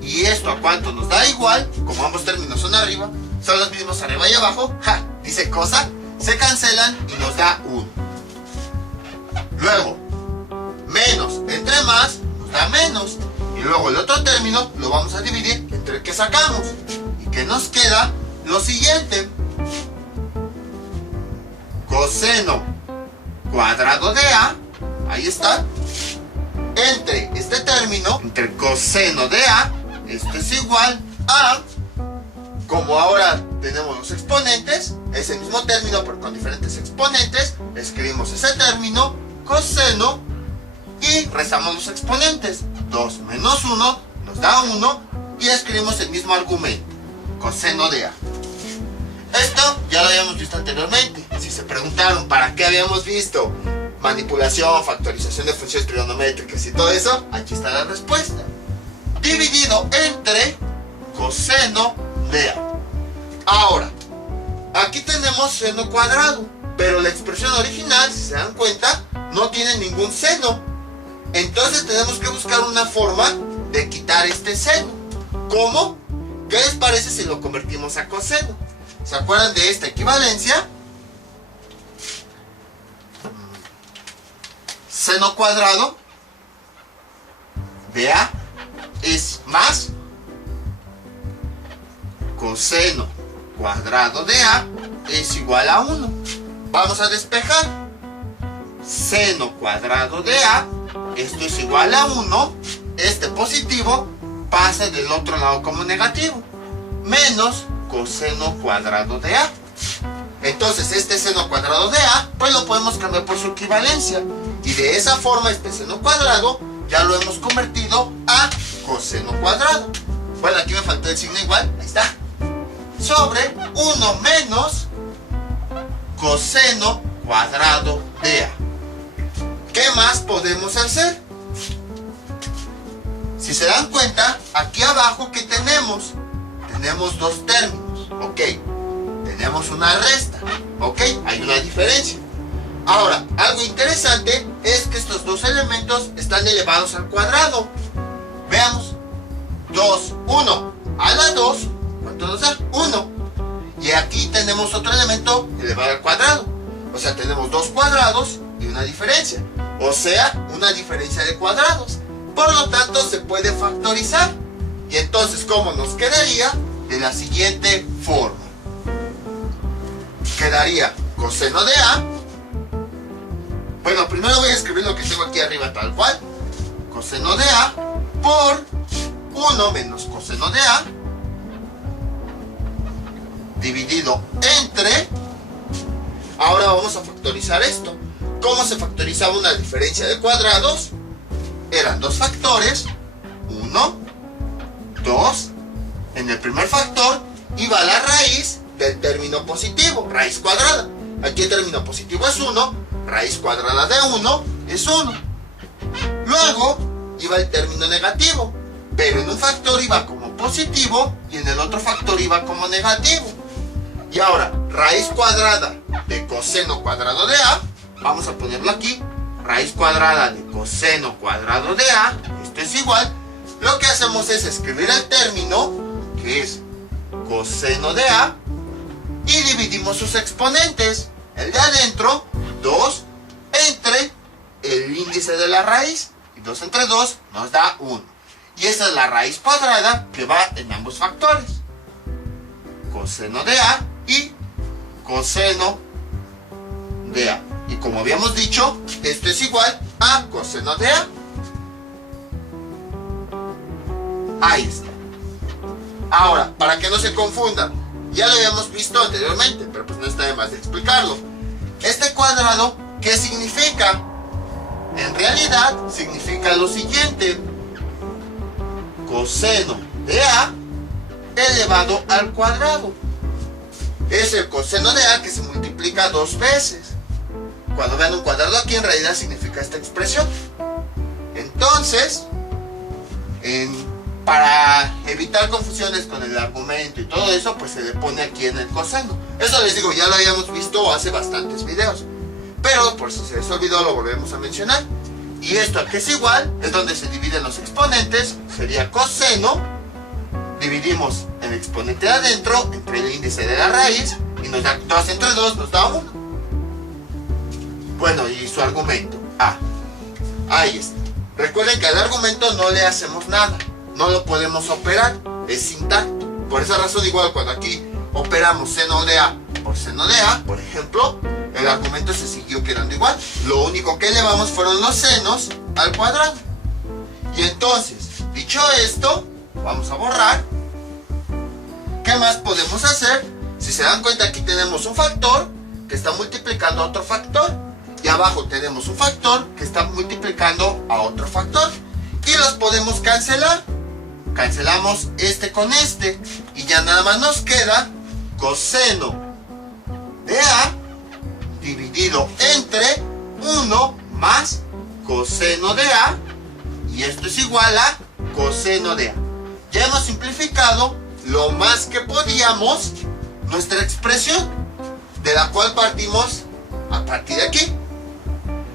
¿Y esto a cuánto nos da? Igual, como ambos términos son arriba, son los mismos arriba y abajo, dice cosa, se cancelan y nos da 1. Luego, menos entre más nos da menos. Y luego el otro término lo vamos a dividir entre el que sacamos. ¿Y que nos queda? Lo siguiente. Coseno cuadrado de A, ahí está, entre este término, entre coseno de A, esto es igual a, como ahora tenemos los exponentes, ese mismo término pero con diferentes exponentes, escribimos ese término, coseno, y restamos los exponentes. 2 menos 1 nos da 1 y escribimos el mismo argumento, coseno de A. Esto ya lo habíamos visto anteriormente. Si se preguntaron para qué habíamos visto manipulación, factorización de funciones trigonométricas y todo eso, aquí está la respuesta. Dividido entre coseno de A. Ahora, aquí tenemos seno cuadrado, pero la expresión original, si se dan cuenta, no tiene ningún seno. Entonces tenemos que buscar una forma de quitar este seno. ¿Cómo? ¿Qué les parece si lo convertimos a coseno? ¿Se acuerdan de esta equivalencia? Seno cuadrado de A es más coseno cuadrado de A es igual a 1. Vamos a despejar. Seno cuadrado de A, esto es igual a 1. Este positivo pasa del otro lado como negativo. Menos coseno cuadrado de A. Entonces este seno cuadrado de A, pues lo podemos cambiar por su equivalencia. Y de esa forma este seno cuadrado ya lo hemos convertido a coseno cuadrado. Bueno, aquí me faltó el signo igual, ahí está. Sobre 1 menos coseno cuadrado de A. ¿Qué más podemos hacer? Si se dan cuenta, aquí abajo, ¿qué tenemos? Tenemos dos términos, ¿ok? Tenemos una resta, ¿ok? Hay una diferencia. Ahora, algo interesante es que estos dos elementos están elevados al cuadrado. Veamos. 2, 1 a la 2, ¿cuánto nos da? 1. Y aquí tenemos otro elemento elevado al cuadrado. O sea, tenemos dos cuadrados y una diferencia. O sea, una diferencia de cuadrados. Por lo tanto, se puede factorizar. Y entonces, ¿cómo nos quedaría? De la siguiente forma. Quedaría coseno de A. Bueno, primero voy a escribir lo que tengo aquí arriba tal cual. Coseno de A por 1 menos coseno de A dividido entre... Ahora vamos a factorizar esto. ¿Cómo se factorizaba una diferencia de cuadrados? Eran dos factores. 1, 2. En el primer factor iba la raíz del término positivo, raíz cuadrada. Aquí el término positivo es 1, raíz cuadrada de 1 es 1. Luego iba el término negativo, pero en un factor iba como positivo y en el otro factor iba como negativo. Y ahora, raíz cuadrada de coseno cuadrado de A, vamos a ponerlo aquí, raíz cuadrada de coseno cuadrado de A, esto es igual. Lo que hacemos es escribir el término, que es coseno de A, y dividimos sus exponentes. El de adentro, 2 entre el índice de la raíz, y 2 entre 2 nos da 1. Y esa es la raíz cuadrada que va en ambos factores. Coseno de A y coseno de A. Y como habíamos dicho, esto es igual a coseno de A. Ahí está. Ahora, para que no se confundan, ya lo habíamos visto anteriormente, pero pues no está de más de explicarlo. Este cuadrado, ¿qué significa? En realidad, significa lo siguiente. Coseno de A elevado al cuadrado. Es el coseno de A que se multiplica dos veces. Cuando vean un cuadrado aquí, en realidad significa esta expresión. Entonces, para evitar confusiones con el argumento y todo eso, pues se le pone aquí en el coseno. Eso les digo, ya lo habíamos visto hace bastantes videos, pero por si se les olvidó lo volvemos a mencionar. Y esto aquí es igual, es donde se dividen los exponentes, sería coseno, dividimos el exponente de adentro entre el índice de la raíz y nos da 2 entre 2, nos da 1. Bueno, y su argumento, ahí está. Recuerden que al argumento no le hacemos nada, no lo podemos operar, es intacto. Por esa razón, igual cuando aquí operamos seno de A por seno de A, por ejemplo, el argumento se siguió quedando igual. Lo único que elevamos fueron los senos al cuadrado. Y entonces, dicho esto, vamos a borrar. ¿Qué más podemos hacer? Si se dan cuenta, aquí tenemos un factor que está multiplicando a otro factor. Y abajo tenemos un factor que está multiplicando a otro factor. Y los podemos cancelar. Cancelamos este con este. Y ya nada más nos queda coseno de A dividido entre 1 más coseno de A, y esto es igual a coseno de A. Ya hemos simplificado lo más que podíamos nuestra expresión, de la cual partimos a partir de aquí.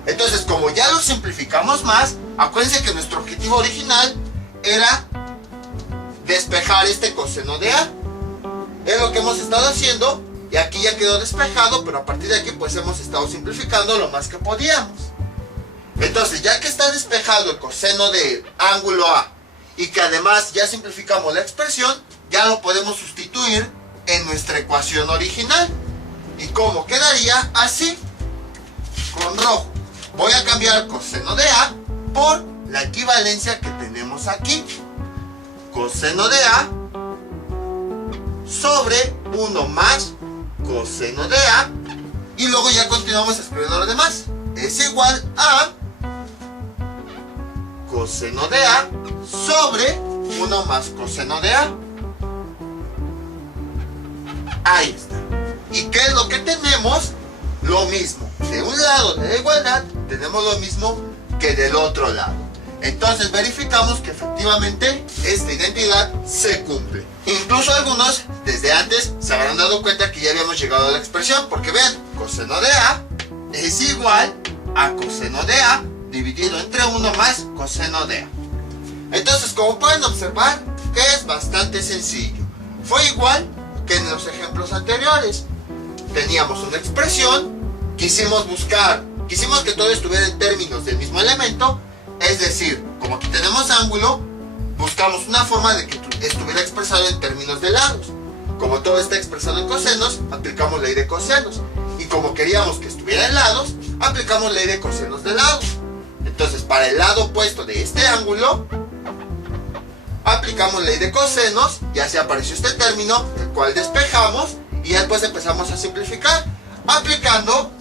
Entonces, como ya lo simplificamos más, acuérdense que nuestro objetivo original era despejar este coseno de A. Es lo que hemos estado haciendo, y aquí ya quedó despejado, pero a partir de aquí pues hemos estado simplificando lo más que podíamos. Entonces, ya que está despejado el coseno del ángulo A, y que además ya simplificamos la expresión, ya lo podemos sustituir en nuestra ecuación original. ¿Y cómo quedaría? Así, con rojo. Voy a cambiar coseno de A por la equivalencia que tenemos aquí. Coseno de A sobre 1 más coseno de A, y luego ya continuamos escribiendo lo demás. Es igual a coseno de A sobre 1 más coseno de A. Ahí está. ¿Y qué es lo que tenemos? Lo mismo. De un lado de la igualdad tenemos lo mismo que del otro lado. Entonces verificamos que efectivamente esta identidad se cumple. Incluso algunos desde antes se habrán dado cuenta que ya habíamos llegado a la expresión, porque vean, coseno de A es igual a coseno de A dividido entre 1 más coseno de A. Entonces, como pueden observar, es bastante sencillo. Fue igual que en los ejemplos anteriores. Teníamos una expresión, quisimos que todo estuviera en términos del mismo elemento, es decir, como aquí tenemos ángulo, buscamos una forma de que estuviera expresado en términos de lados. Como todo está expresado en cosenos, aplicamos ley de cosenos. Y como queríamos que estuviera en lados, aplicamos ley de cosenos de lados. Entonces, para el lado opuesto de este ángulo, aplicamos ley de cosenos, ya se apareció este término, el cual despejamos, y después empezamos a simplificar, aplicando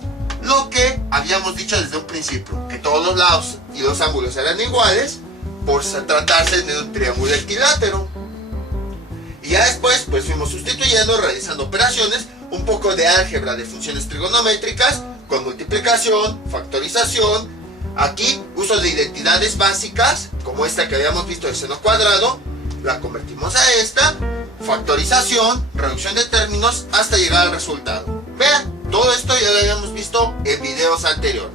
lo que habíamos dicho desde un principio, que todos los lados y los ángulos eran iguales, por tratarse de un triángulo equilátero. Y ya después pues fuimos sustituyendo, realizando operaciones, un poco de álgebra de funciones trigonométricas, con multiplicación, factorización, aquí uso de identidades básicas, como esta que habíamos visto de seno cuadrado, la convertimos a esta, factorización, reducción de términos, hasta llegar al resultado. Vean, todo esto ya lo habíamos visto en videos anteriores.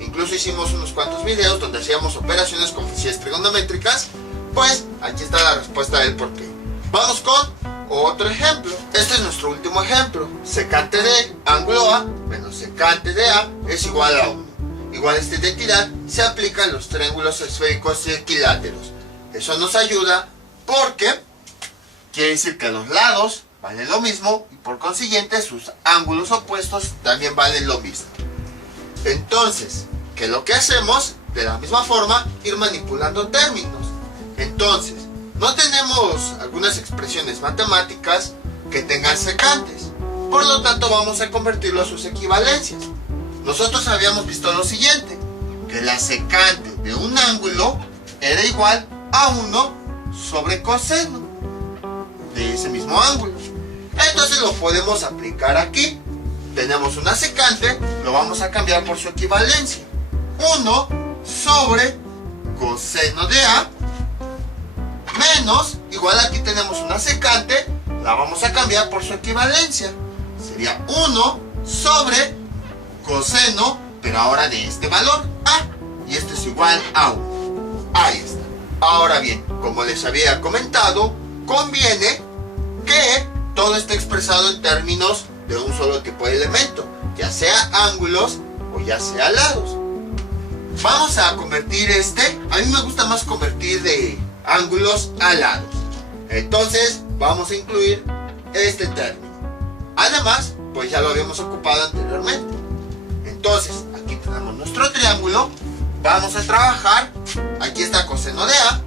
Incluso hicimos unos cuantos videos donde hacíamos operaciones con funciones trigonométricas. Pues aquí está la respuesta del porqué. Vamos con otro ejemplo. Este es nuestro último ejemplo. Secante de ángulo A menos secante de A es igual a 1. Igual esta identidad se aplica en los triángulos esféricos y equiláteros. Eso nos ayuda porque quiere decir que los lados valen lo mismo y por consiguiente sus ángulos opuestos también valen lo mismo. Entonces, ¿qué es lo que hacemos? De la misma forma, ir manipulando términos. Entonces, no tenemos algunas expresiones matemáticas que tengan secantes. Por lo tanto, vamos a convertirlo a sus equivalencias. Nosotros habíamos visto lo siguiente, que la secante de un ángulo era igual a 1 sobre coseno de ese mismo ángulo. Entonces lo podemos aplicar aquí. Tenemos una secante, lo vamos a cambiar por su equivalencia. 1 sobre coseno de A menos, igual aquí tenemos una secante, la vamos a cambiar por su equivalencia. Sería 1 sobre coseno, pero ahora de este valor A, y esto es igual a 1. Ahí está. Ahora bien, como les había comentado, conviene que todo esté expresado en términos de un solo tipo de elemento, ya sea ángulos o ya sea lados. Vamos a convertir a mí me gusta más convertir de ángulos a lados. Entonces vamos a incluir este término. Además, pues ya lo habíamos ocupado anteriormente. Entonces, aquí tenemos nuestro triángulo. Vamos a trabajar. Aquí está coseno de A,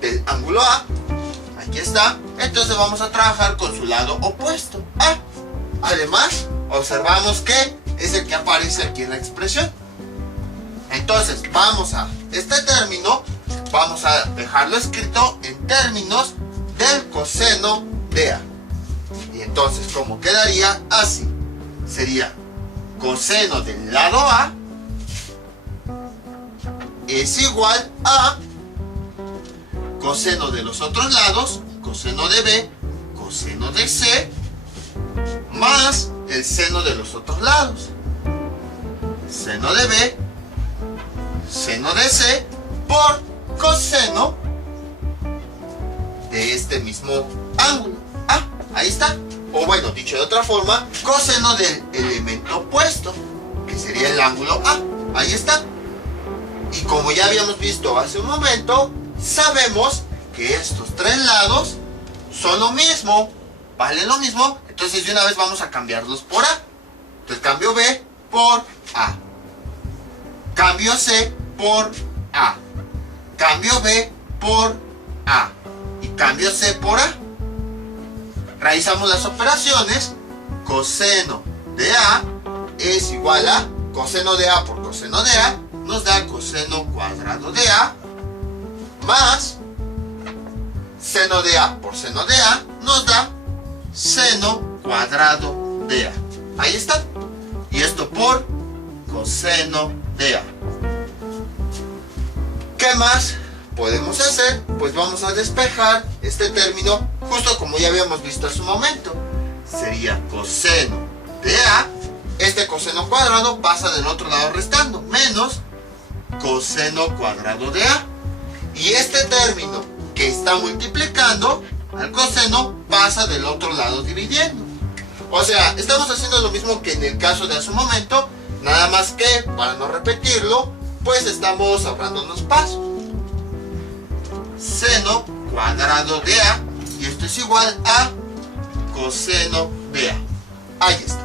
del ángulo A. Aquí está. Entonces vamos a trabajar con su lado opuesto, A. Además, observamos que es el que aparece aquí en la expresión. Entonces, vamos a este término, vamos a dejarlo escrito en términos del coseno de A. Y entonces, ¿cómo quedaría? Así. Sería coseno del lado A es igual a coseno de los otros lados, coseno de B, coseno de C, más el seno de los otros lados. Seno de B, seno de C, por coseno de este mismo ángulo. Ah, ahí está. O bueno, dicho de otra forma, coseno del elemento opuesto, que sería el ángulo A. Ahí está. Y como ya habíamos visto hace un momento, sabemos que estos tres lados son lo mismo, valen lo mismo. Entonces de una vez vamos a cambiarlos por A. Entonces cambio B por A. Cambio C por A. Cambio B por A. Y cambio C por A. Realizamos las operaciones. Coseno de A es igual a coseno de A por coseno de A. Nos da coseno cuadrado de A. Más seno de A por seno de A. Nos da seno cuadrado de A. Ahí está. Y esto por coseno de A. ¿Qué más podemos hacer? Pues vamos a despejar este término justo como ya habíamos visto hace un momento. Sería coseno de A. Este coseno cuadrado pasa del otro lado restando. Menos coseno cuadrado de A. Y este término que está multiplicando al coseno pasa del otro lado dividiendo. O sea, estamos haciendo lo mismo que en el caso de hace un momento. Nada más que, para no repetirlo, pues estamos ahorrándonos pasos. Seno cuadrado de A. Y esto es igual a coseno de A. Ahí está.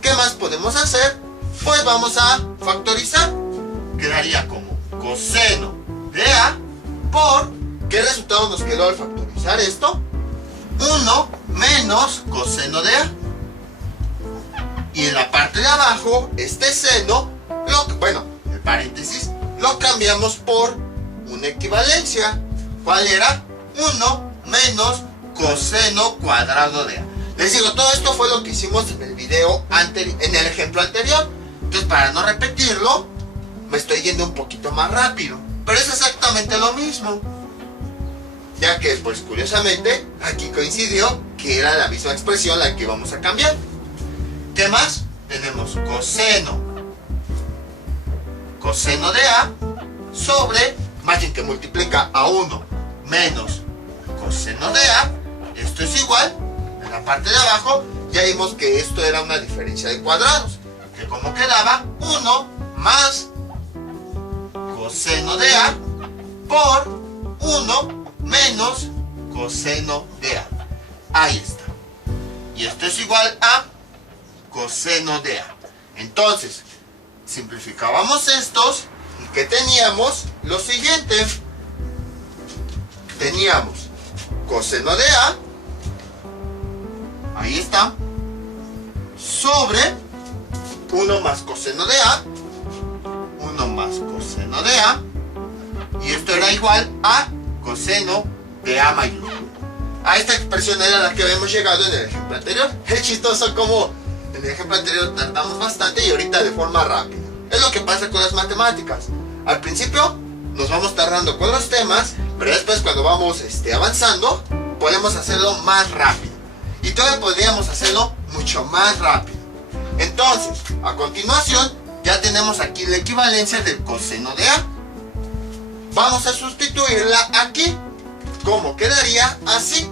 ¿Qué más podemos hacer? Pues vamos a factorizar. Quedaría como coseno de A por... ¿Qué resultado nos quedó al factorizar esto? 1 menos coseno de A. Y en la parte de abajo, este seno, el paréntesis, lo cambiamos por una equivalencia. ¿Cuál era? 1 menos coseno cuadrado de A. Les digo, todo esto fue lo que hicimos en el video anterior, en el ejemplo anterior. Entonces, para no repetirlo, me estoy yendo un poquito más rápido. Pero es exactamente lo mismo. Ya que, pues curiosamente, aquí coincidió que era la misma expresión la que vamos a cambiar. ¿Qué más? Tenemos coseno de A sobre, más bien que multiplica a 1 menos coseno de A. Esto es igual, en la parte de abajo ya vimos que esto era una diferencia de cuadrados, que como quedaba 1 más coseno de A por 1 menos coseno de A. Ahí está. Y esto es igual a coseno de A. Entonces, simplificábamos estos y que teníamos lo siguiente. Teníamos coseno de A, ahí está, sobre 1 más coseno de A, 1 más coseno de A, y esto era igual a coseno de A mayúscula. A esta expresión era la que habíamos llegado en el ejemplo anterior. Es chistoso como en el ejemplo anterior tardamos bastante y ahorita de forma rápida. Es lo que pasa con las matemáticas. Al principio nos vamos tardando con los temas, pero después cuando vamos avanzando, podemos hacerlo más rápido. Y todavía podríamos hacerlo mucho más rápido. Entonces, a continuación, ya tenemos aquí la equivalencia del coseno de A. Vamos a sustituirla aquí. ¿Cómo quedaría? Así.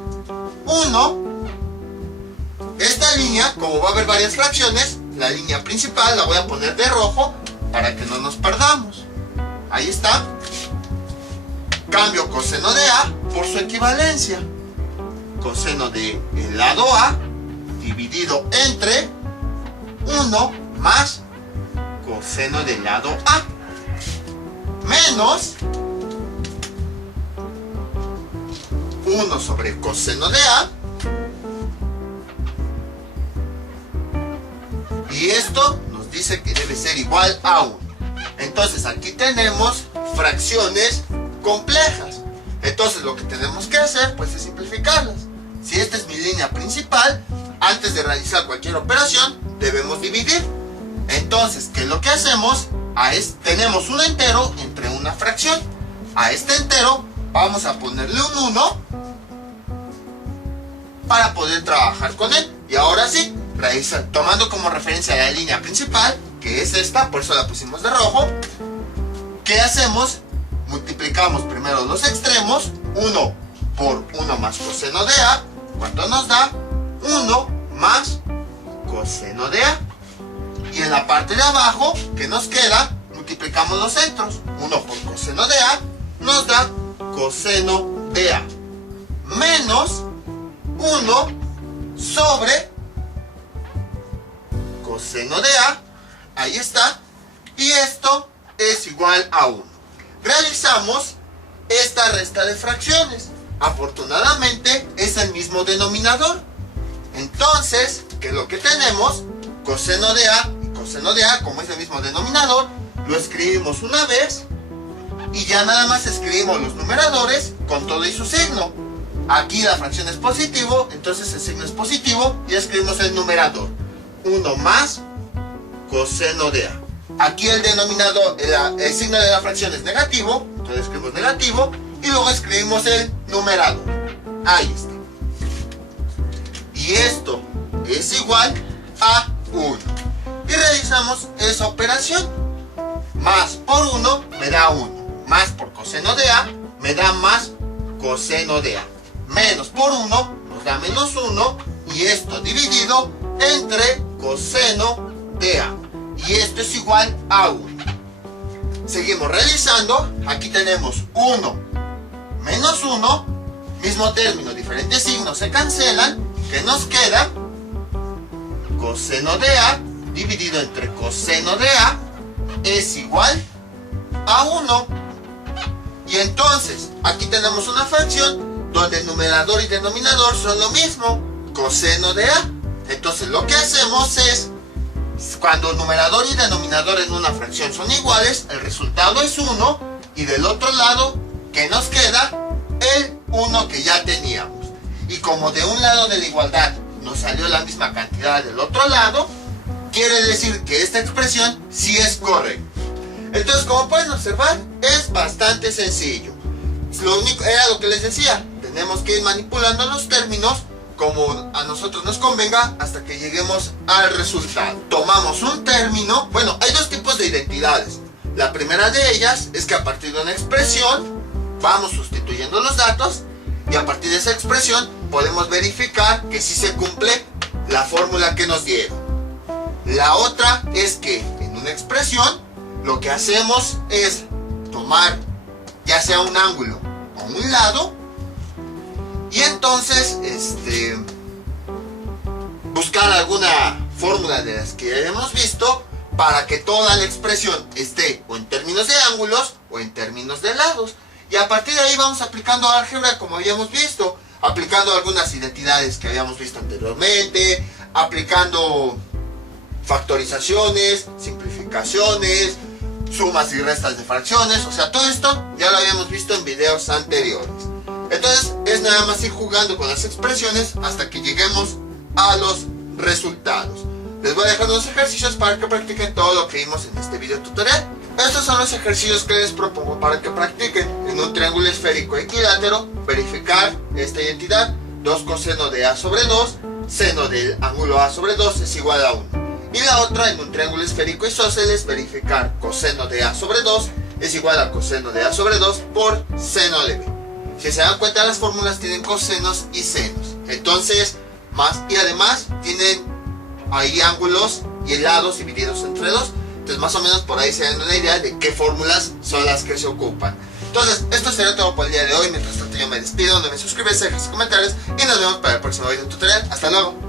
1. Esta línea, como va a haber varias fracciones, la línea principal la voy a poner de rojo para que no nos perdamos. Ahí está. Cambio coseno de A por su equivalencia. Coseno del lado A dividido entre 1 más coseno del lado A menos 1 sobre coseno de A. Y esto nos dice que debe ser igual a 1. Entonces aquí tenemos fracciones complejas. Entonces lo que tenemos que hacer pues es simplificarlas. Si esta es mi línea principal, antes de realizar cualquier operación debemos dividir. Entonces, ¿qué es lo que hacemos? Tenemos un entero entre una fracción. A este entero vamos a ponerle un 1 para poder trabajar con él. Y ahora sí, tomando como referencia la línea principal, que es esta, por eso la pusimos de rojo, ¿qué hacemos? Multiplicamos primero los extremos, 1 por 1 más coseno de A, ¿cuánto nos da? 1 más coseno de A. Y en la parte de abajo, ¿qué nos queda? Multiplicamos los centros, 1 por coseno de A, nos da coseno de A, menos 1 sobre coseno de A, ahí está, y esto es igual a 1. Realizamos esta resta de fracciones. Afortunadamente es el mismo denominador. Entonces, ¿qué es lo que tenemos? Coseno de A y coseno de A, como es el mismo denominador, lo escribimos una vez y ya nada más escribimos los numeradores con todo y su signo. Aquí la fracción es positivo, entonces el signo es positivo y escribimos el numerador. 1 más coseno de A. Aquí el denominador, el signo de la fracción es negativo, entonces escribimos negativo y luego escribimos el numerador. Ahí está. Y esto es igual a 1. Y realizamos esa operación. Más por 1 me da 1. Más por coseno de A me da más coseno de A. Menos por 1 nos da menos 1. Y esto dividido entre coseno de A. Y esto es igual a 1. Seguimos realizando. Aquí tenemos 1 menos 1. Mismo término, diferentes signos se cancelan. ¿Qué nos queda? Coseno de A dividido entre coseno de A es igual a 1. Y entonces, aquí tenemos una fracción donde el numerador y denominador son lo mismo, coseno de A. Entonces lo que hacemos es, cuando numerador y denominador en una fracción son iguales, el resultado es 1 y del otro lado, ¿qué nos queda? El 1 que ya teníamos. Y como de un lado de la igualdad nos salió la misma cantidad del otro lado, quiere decir que esta expresión sí es correcta. Entonces, como pueden observar, es bastante sencillo. Lo único era lo que les decía, tenemos que ir manipulando los términos como a nosotros nos convenga hasta que lleguemos al resultado. Tomamos un término, bueno, hay dos tipos de identidades. La primera de ellas es que a partir de una expresión vamos sustituyendo los datos y a partir de esa expresión podemos verificar que sí se cumple la fórmula que nos dieron. La otra es que en una expresión lo que hacemos es tomar ya sea un ángulo o un lado y entonces buscar alguna fórmula de las que ya hemos visto para que toda la expresión esté o en términos de ángulos o en términos de lados. Y a partir de ahí vamos aplicando álgebra como habíamos visto, aplicando algunas identidades que habíamos visto anteriormente, aplicando factorizaciones, simplificaciones, sumas y restas de fracciones, o sea, todo esto ya lo habíamos visto en videos anteriores. Entonces es nada más ir jugando con las expresiones hasta que lleguemos a los resultados. Les voy a dejar unos ejercicios para que practiquen todo lo que vimos en este video tutorial. Estos son los ejercicios que les propongo para que practiquen. En un triángulo esférico equilátero, verificar esta identidad: 2 coseno de A sobre 2, seno del ángulo A sobre 2 es igual a 1. Y la otra, en un triángulo esférico isósceles, verificar coseno de A sobre 2 es igual a coseno de A sobre 2 por seno de B. Si se dan cuenta, las fórmulas tienen cosenos y senos. Entonces, y además tienen ahí ángulos y lados divididos entre 2. Entonces más o menos por ahí se dan una idea de qué fórmulas son las que se ocupan. Entonces esto sería todo por el día de hoy. Mientras tanto yo me despido, no me suscribes, dejen sus comentarios y nos vemos para el próximo video tutorial. Hasta luego.